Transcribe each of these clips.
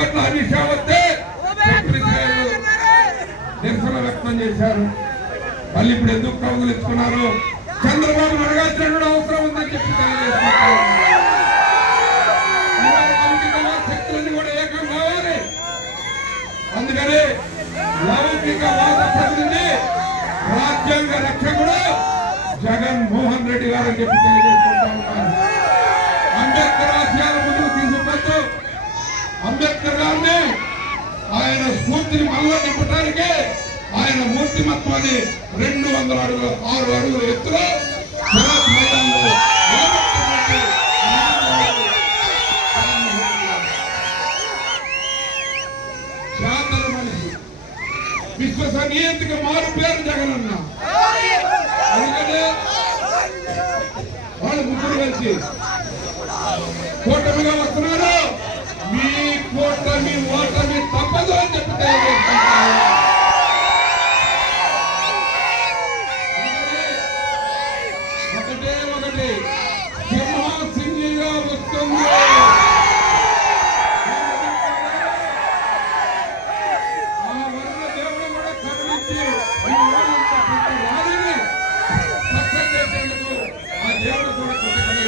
బాపట్ల హరీష్ వస్తే నిరసన వ్యక్తం చేశారు. మళ్ళీ ఇప్పుడు ఎందుకు కవులు ఇచ్చుకున్నారు చంద్రబాబు అడగాల్సిన అవసరం ఉందని చెప్పి శక్తులన్నీ కూడా ఏకం కావాలి. అందుకని లౌకికవాద ప్రతినిధి రాజ్యాంగ రక్షకుడు జగన్మోహన్ రెడ్డి గారు అని చెప్పి తెలియజేసుకుంటా ఉన్నారు అంబేద్కర్ అంబేద్కర్ గారిని ఆయన స్ఫూర్తిని మళ్ళా నింపటానికి ఆయన మూర్తిమత్వాన్ని రెండు వందల అడుగులు ఆరు అడుగుల ఎత్తులో మైదానంలో నిలబెట్టినటువంటి మహానుభావుడు విశ్వసనీయతకి మారు పేరు జగనన్న. అందుకనే వాళ్ళు ముగ్గురు కలిసి కూటమిగా వస్తున్నారు. మీ కూటమి ఓటమి తప్పదు అని చెప్పి తెలియజేస్తున్నారు. ఒకటే ఒకటి సింహాసింగిగా వస్తుంది ఆ వర్ణ దేవుడు కూడా కరుణించి ఈ సక్సెస్ చేసేందుకు ఆ దేవుడు కూడా కృతజ్ఞతలు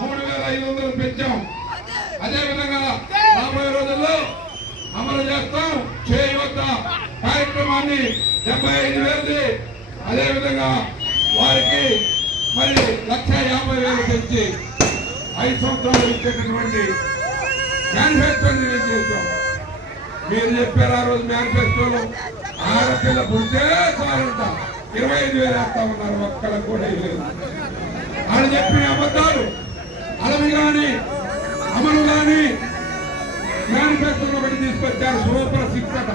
మూడు వేల ఐదు వందలు పెంచాం. అదే విధంగా రాబోయే రోజుల్లో అమలు చేస్తాం. చేయవద్ద కార్యక్రమాన్ని డెబ్బై ఐదు వేలది. అదే విధంగా వారికి మరి లక్ష యాభై వేలు పెంచి ఐదు సంవత్సరాలు ఇచ్చేటటువంటి మేనిఫెస్టోని రిలీజ్ చేశాం. మీరు చెప్పారు ఆ రోజు మేనిఫెస్టోలో ఆడపిల్ల పుడితే చాలంట. ఇరవై ఐదు వేలు వేస్తా ఉన్నారు ఒక్కళ్ళకు కూడా వాళ్ళు చెప్పిన అబద్ధాలు అలవి కానీ అమలు కానీ మేనిఫెస్టోలో ఒకటి తీసుకొచ్చారు. సూపర్ సిక్స్ అట.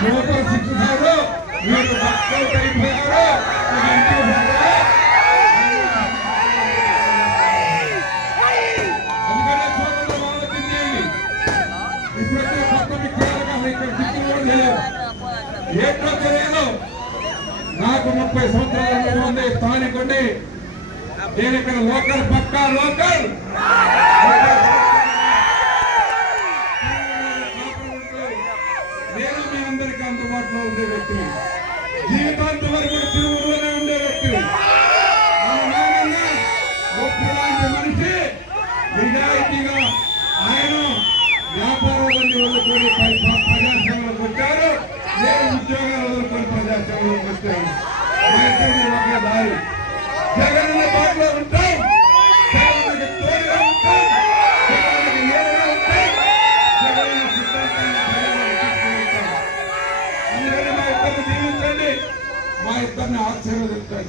సూపర్ సిక్స్ కాదు మీరు ఏంటో తెలియదు? నాకు ముప్పై సంవత్సరాల అనుభవం ఉంది స్థానికుండి నేను ఇక్కడ లోకల్ పక్కా లోకల్. నేను మీ అందరికీ అందుబాటులో ఉండే వ్యక్తి జీవితాంతం వరకు తిరుగులోనే ఉండే వ్యక్తి. మా మనిషి నిజాయితీగా ఆయన వ్యాపారాలన్నీ వదులుకొని ప్రజాసేవలకు వచ్చారు. నేను ఉద్యోగాలు వదులుకొని ప్రజాసేవలకు వచ్చాను దారి. ఇద్దరిని ఆశీర్వదించండి.